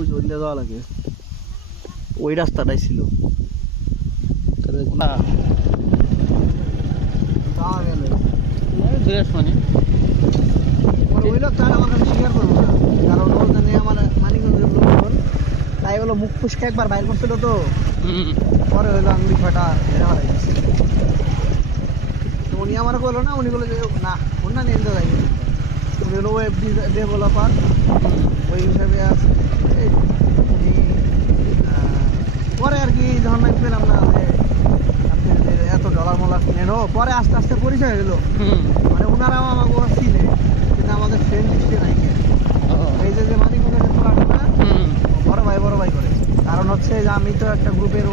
ওইদিকে যাওয়া লাগে, ওই রাস্তাটাই ছিল। ওই লোকটা আমার কাছে স্বীকার করবো না, কারণ ও জানে আমার মানিকগঞ্জের লোকজন, তাই হলো মুখ ফুসকে একবার বাইর করছিল তো, পরে হইলো আমি বিষয়টা ধরে হারাই গেছি। উনি আমার বললো না, উনি বলে যে না অন্য নিয়ে যাই, উনি হলো ওয়েব ডেভেলপার, ওই হিসাবে আছে। উনি পরে আর কি যখন আমি পেলাম না যে আপনি এত ডলার মোলার কিনেন, পরে আস্তে আস্তে পরিচয় হলো, মানে ওনারাও আমাকে চিনে, কিন্তু আমাদের ফ্রেন্ড লিস্টে নাই। এই যে মানিকগঞ্জের তোলাটা না, বড় ভাই করে, কারণ হচ্ছে যে আমি তো একটা গ্রুপের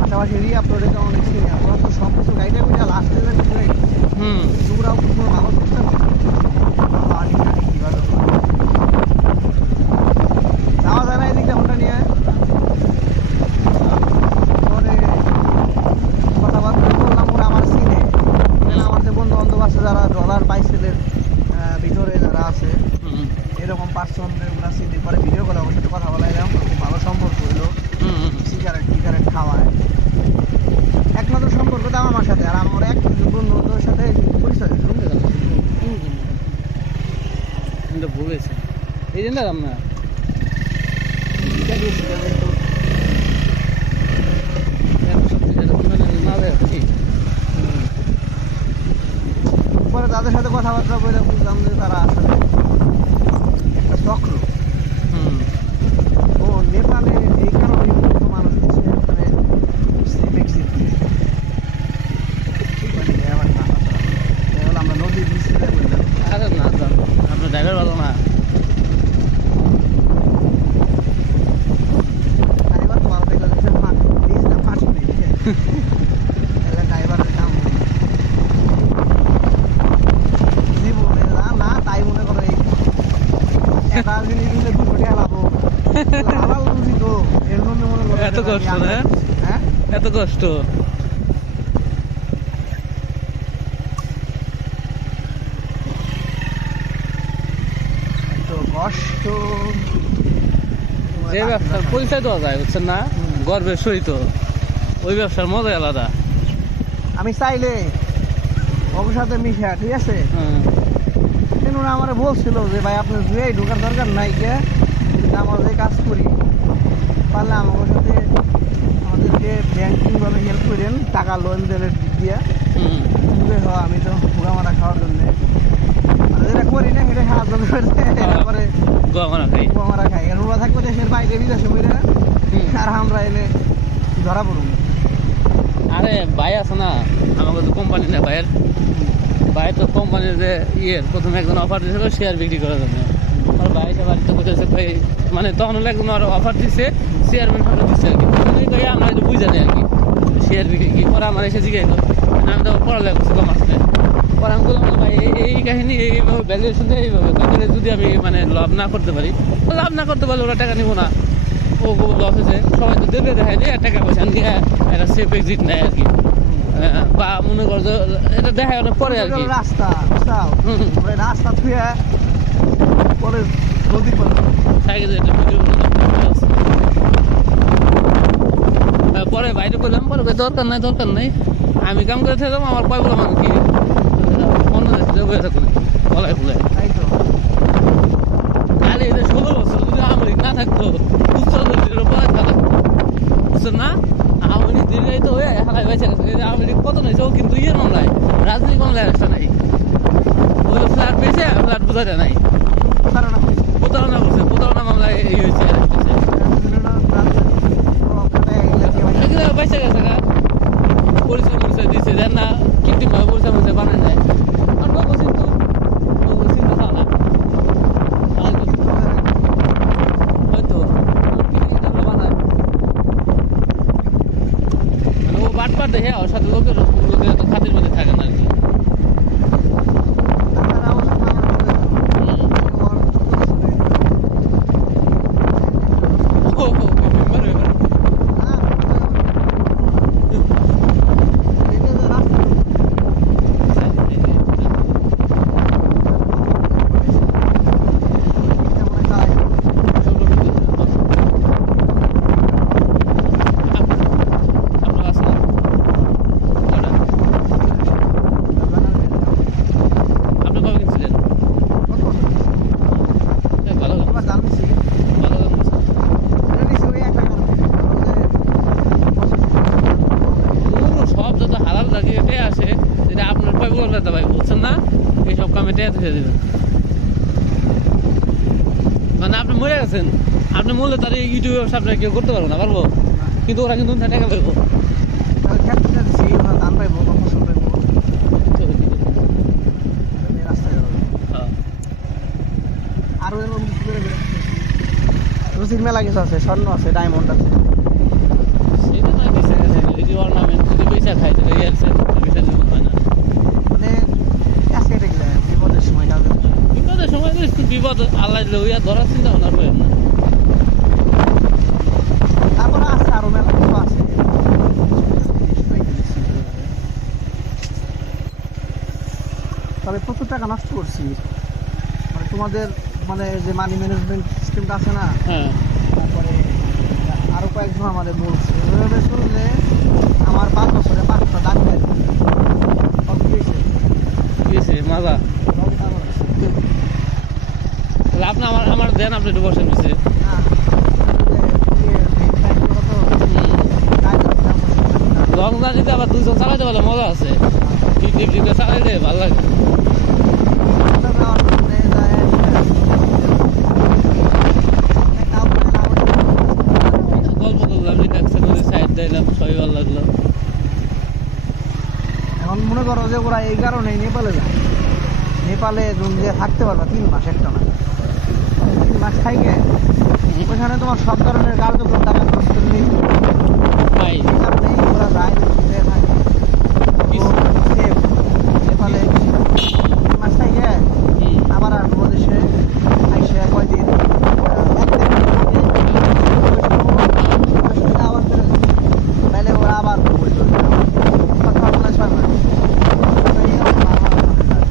পাশাপাশি রিআপলোডে তো অনেক সিনিয়র, ওরা তো সব কিছু গাইডে করে লাস্টে ওরাও কোনো ভালো করতে কিভাবে যাওয়া যায় না এদিকে ফোনটা নিয়ে। পরে কথাবার্তা বললাম, ওরা আমার চিনে, আমার যে বন্ধু বান্ধব আছে যারা ডলার বাইসেলের ভিতরে যারা আছে এরকম পার্সন, ওরা চিনে। পরে ভিডিও কলে আমার সাথে কথা বলা এলাম, খুব ভালো সম্পর্ক হইলো, সিগারেট খাওয়ায়, একমাত্র সম্পর্ক দাও আমার সাথে। আর আমার এক বন্ধু বান্ধবের সাথে পরিচয় ভুগেছে এই জন্য আমরা পরে তাদের সাথে কথাবার্তা বলে বুঝলাম যে তারা আসলে একটা চক্র। ও নেপালে এই কারণে মানুষ হচ্ছে মানে আমরা নদীর দৃশ্যে বললাম, আরে না আপনার ড্রাইভার ভালো না, ড্রাইভার তো ভালো দেখলাম, ফাঁসি ড্রাইভারের কাম জীবনে না, তাই মনে করে একটা জিনিস কিন্তু দুটো খেলাবো হালাল বুঝি তো, এর জন্য মনে করো এত কষ্ট না, হ্যাঁ এত কষ্ট। কষ্ট যে ব্যবসার পরিচয় দেওয়া যায় বুঝছেন না, গর্বের সহিত, ওই ব্যবসার মজাই আলাদা। আমি চাইলে ওর সাথে মিশা, ঠিক আছে, কিন্তু ওরা আমার বলছিল যে ভাই আপনার জুয়াই ঢোকার দরকার নাই, কে আমরা যে কাজ করি পারলে আমার সাথে আমাদেরকে ব্যাংকিং ভাবে হেল্প করেন, টাকা লোন দেনের দিক দিয়ে, আমি তো ভুগা মারা খাওয়ার জন্য যেটা করি না সেটা সাহায্য করে মারা খাই, কারণ ওরা থাকবে দেশের বাইরে বিদেশে বইরে, আর আমরা এনে ধরা পড়ব। আরে ভাই আছে না আমাকে তো কোম্পানি না, ভাইয়ের তো কোম্পানির যে প্রথমে একজন অফার দিয়েছিল শেয়ার বিক্রি করার জন্য, আর ভাই বাড়িতে বসেছে ভাই, মানে তখন হলো একজন আর অফার দিচ্ছে চেয়ারম্যান ফটো দিচ্ছে আর কি, আমরা হয়তো বুঝে নেই আর কি শেয়ার বিক্রি কি। পরে আমার এসে জিজ্ঞাসা আমি তো পড়ালেখা করছি কমার্স নিয়ে, পরে আমি বললাম ভাই এই কাহিনী এইভাবে ভ্যালুয়েশন দেয় এইভাবে, তাহলে যদি আমি মানে লাভ না করতে পারি পারলে ওরা টাকা নিবো না, ও লস হয়েছে সবাই তো দেবে, দেখায় যে টাকা পয়সা নিয়ে একটা সেফ এক্সিট নেয় আর কি, বা মনে করছো এটা দেখায় অনেক পরে আর কি রাস্তা রাস্তা থুয়ে পরে নদীর পরে বাইরে করলাম, পরে দরকার নাই আমি কাম করে থাকলাম, আমার কয় বললাম আর কি অন্য দেশে থাকুন গলায় ফুলে খালি এই যে 16 বছর যদি আমেরিকা না থাকতো বুঝছেন না, আমেরিক দীর্ঘায়িত হয়ে হালাই বেঁচে গেছে। আমেরিক কত নয়েছে, ও কিন্তু ইয়ের মামলায় রাজনীতি মামলায় একটা নাই, ওগুলো ফ্ল্যাট পেয়েছে, ফ্ল্যাট বোঝাটা নাই, প্রতারণা মামলায় এই হয়েছে, বেঁচে গেছে গা, পরিচয় দিচ্ছে দেন না, কৃত্রিম ভাবে পরিচয় বানায় নেয়, আর চিন্তা চাও না হয়তো বানায়, মানে ও বাটপার দেখে ওর সাথে লোকের খাতির মধ্যে থাকে না আর কি। থেকে টেয়া আসে, যেটা আপনার পাইব বেতা ভাই, বুঝছেন না? এইসব কামে টেয়া থেকে দেবেন। মানে আপনি মরে গেছেন, আপনি মরলে তার ইউটিউব ব্যবসা আপনার কেউ করতে পারবো না, পারবো? কিন্তু ওরা কিন্তু টাকা পাইবো। তাহলে ক্ষেত্রে দিচ্ছি ওরা ধান পাইবো বা ফসল পাইবো, এই রাস্তায় যাবে। আরো এরকম কিছু করে রুচির মেলা কিছু আছে, স্বর্ণ আছে, ডায়মন্ড আছে। সেটা নয় কিছু যদি অর্নামেন্ট যদি পয়সা খাই তাহলে ইয়ার পয়সা দিব হয় না। মানে আজকে দেখলে বিপদের সময় যাবে। বিপদের সময় তো একটু বিপদ আল্লাহ দিলে ওই আর ধরার চিন্তা ভাবনা করেন না। তারপরে আছে আরো মেলা কিছু আছে। তবে প্রচুর টাকা নষ্ট করছি, মানে তোমাদের মানে যে মানি ম্যানেজমেন্ট সিস্টেমটা আছে না, হ্যাঁ তারপরে আরো কয়েকজন আমাদের বলছে ওইভাবে চললে আমার 5 বছরে 5টা ডাক্তার গেছে মাজা। তাহলে আপনি আমার দেন, আপনি একটু বসেন নিচে। লং জার্নিতে আবার দুজন চালাইতে পারলে মজা আছে, ফিফটি ফিফটিতে চালাইলে ভালো লাগে। গল্প করলাম, রিল্যাক্সে করে সাইড দিলাম, সবই ভালো লাগলো। এখন মনে করো যে ওরা এই কারণে নেপালে যায়, নেপালে যে থাকতে পারবা 3 মাস একটা না, 3 মাস থাইকে ওইখানে তোমার সব ধরনের কার্যক্রম টাকা খরচ করলেই ভাই এই কারণেই ওরা যায়, ঘুরে থাকে। তো safe। নেপালে 3 মাস থাইকে আবার আসবো দেশে, আইসে কয়দিন 1 দিন থাকে, আবার ফেরত যায়। তাইলে ওরা আবার বলতো 6 মাস। এই অবস্থা আমার ওখানে যায়।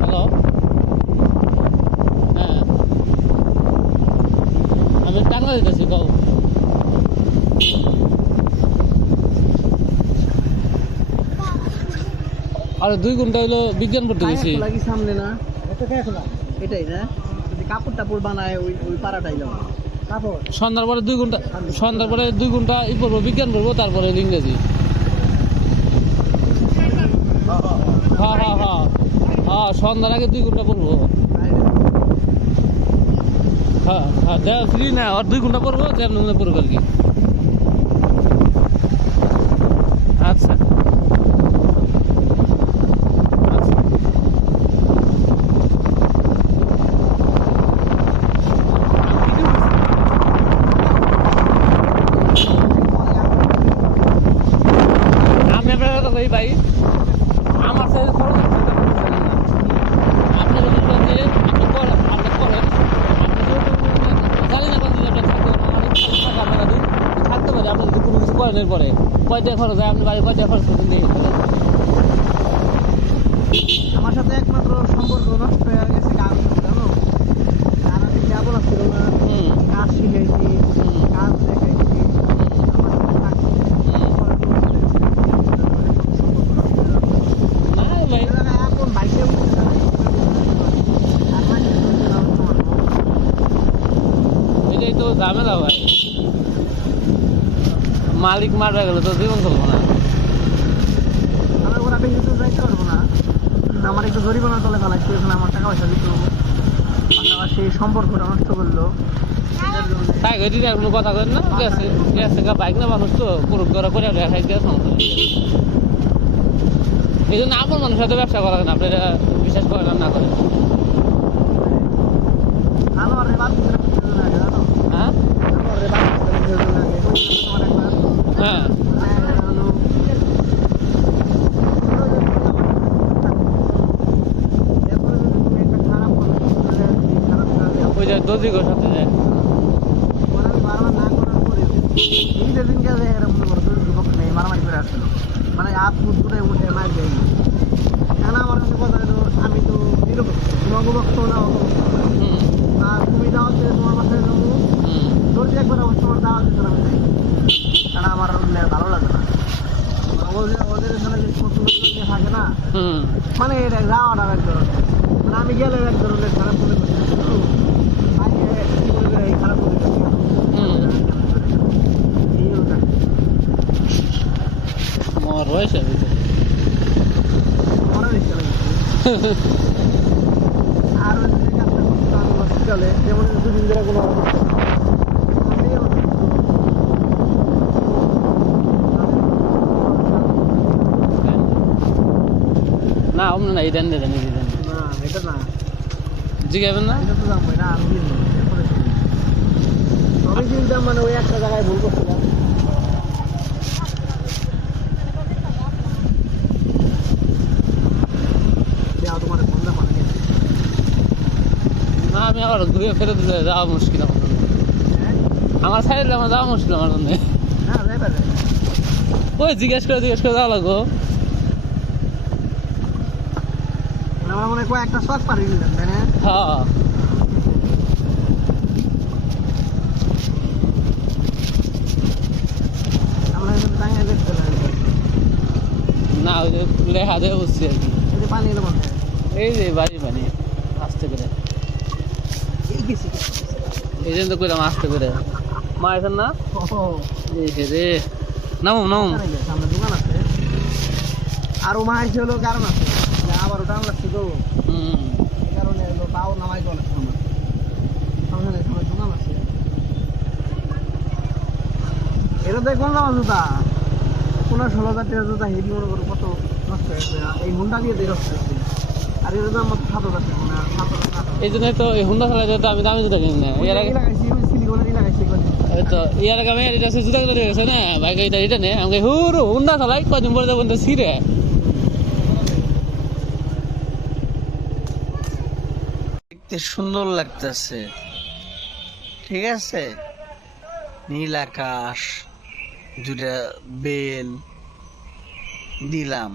হ্যালো, হ্যাঁ আমি টাঙ্গা দিতেছি, কও। আরে 2 ঘন্টা হইলো বিজ্ঞান পড়তে গেছি। খোলা কি সামনে না? এটাই না, যদি কাপড় টাপড় বানায় ওই ওই পাড়াটাই যাবো। কাপড় সন্ধ্যার পরে 2 ঘন্টা, সন্ধ্যার পরে 2 ঘন্টা ই পড়বো, বিজ্ঞান পড়বো, তারপরে হলো ইংরেজি। হ্যাঁ হ্যাঁ হ্যাঁ হ্যাঁ, সন্ধ্যার আগে 2 ঘন্টা পড়বো। হ্যাঁ হ্যাঁ, ফ্রি না, আর 2 ঘন্টা পড়বো, যেমন মনে পড়বো আর কি। আচ্ছা আচ্ছা। আমি আপনার কথা কই ভাই, আমার সাথে খরচ আছে, আপনি যদি বলেন যে আপনি করেন, আপনি করেন, জানি না কত আপনার থাকতে আপনারা দিন থাকতে পারে, আপনি যদি কোনো কিছু করেন এরপরে কয়টা খরচ হয়, আপনি বাড়ি কয়টা খরচ করছেন দেখে আমার সাথে একমাত্র সম্পর্ক নষ্ট হয়ে গেছে গান, জানো, গান আমি কেবল ছিল না, কাজ শিখাইছি, কাজ দেখাইছি, আমার সাথে থাকছে। না ভাই। এখন বাইকে উঠতে আর এটাই তো ঝামেলা ভাই, মালিক মারা গেলে তো জীবন চলবো না। আমি ওরা বেশি দূর যাইতে পারবো না, আমার একটু জরিমানা তলে ফেলাইছে, এখানে আমার টাকা পয়সা দিতে হবে, আমার সেই সম্পর্কটা নষ্ট করলো। তাই গেছি আর কোনো কথা করেন না, গেছে গেছে বাইক না মানুষ তো পুরো করা করে দেখাই দেওয়া সমস্যা নেই। এই জন্য আমার মানুষের সাথে ব্যবসা করা না, আপনারা বিশ্বাস করেন আর না করেন। আমার রে বাদ দিতে লাগে, জানো, হ্যাঁ আমার রে বাদ দিতে লাগে, তোমার একবার হ্যাঁ ওই যে দর্জিগোর সাথে যায়। মারামারি করে আসছিল, মানে হাত মুখ করে উঠে মার যায়নি। এখন আমার কাছে কথা হলো, আমি তো নিরপেক্ষ, তোমাকে বক্ত না আর তুমি দাওয়াত দিলে তোমার বাসায় যাবো, যদি একবার অবশ্য আমার দাওয়াত দিতে আমি যাই, কারণ আমার ভালো লাগে না ওদের ওদের এখানে যে থাকে না, মানে এটা যাওয়াটা একদম মানে আমি গেলে এক ধরনের খারাপ মনে করি খারাপ মনে করি এই ওটা মর রয়েছে ভিতরে মরার ইচ্ছা লাগে আর চলে যেমন দুদিন ধরে কোনো না অমন না এই দেন দেন এই দেন না এটা না জিগাবেন না এটা তো দাম ভাই না আমি দিন আমি চিন্তা মানে ওই একটা জায়গায় ভুল করছিলাম তোমার সন্ধ্যা পানি না আমি আবার ঘুরে ফেরত যাওয়া মুশকিল আমার জন্য আমার সাইডে আমার যাওয়া মুশকিল আমার জন্য না যাইবা ওই জিজ্ঞেস করে যাওয়া লাগবো আমার মনে হয় একটা শখ পারি দিলেন তাই না হ্যাঁ আমরা এখন টাঙ্গাই দেখতে না ওই যে লেখা দেওয়া বুঝছি আর কি লাগে পানি এলো মনে হয় এই যে বাড়ি পানি আস্তে করে এই গেছি এই জন্য করলাম আস্তে করে মা এসেন না এই রে নাম সামনে দোকান আছে আর ও মাইছে হলো কারণ আছে আবার ওটা লাগছে তো এই কারণে হলো তাও নামাই চলে আমার সামনে দোকান আছে এটা দেখুন না জুতা 15-16 হাজার টাকা জুতা হেভি মনে করো কত নষ্ট হয়েছে এই হুন্ডা দিয়ে দিয়ে নষ্ট হয়েছে আর এর দাম মাত্র 7,000 টাকা মানে 7,000 এই জন্য তো এই হুন্ডা চালাই তো আমি দামি জুতা কিনি না এর আগে লাগাইছি ওই সিলিকনের লাগাইছি ওই তো এর আগে আমি এটা জুতা করে গেছে না বাইক এটা নে আমাকে হুরু হুন্ডা চালাই কদিন পরে যাবো তো ছিঁড়ে দেখতে সুন্দর লাগতেছে ঠিক আছে নীল আকাশ দুটা বেল দিলাম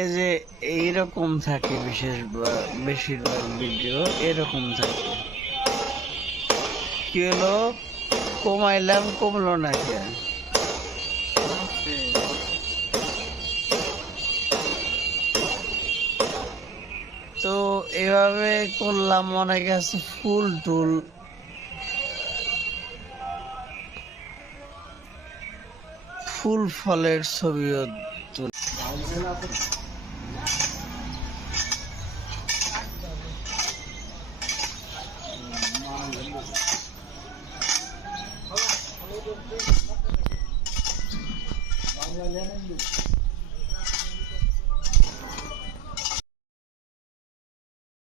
এই যে এইরকম থাকে বেশিরভাগ ভিডিও এরকম থাকে কি হলো কমাইলাম কমলো না কেন তো এভাবে করলাম অনেক আছে ফুল ফলের ছবিও তুল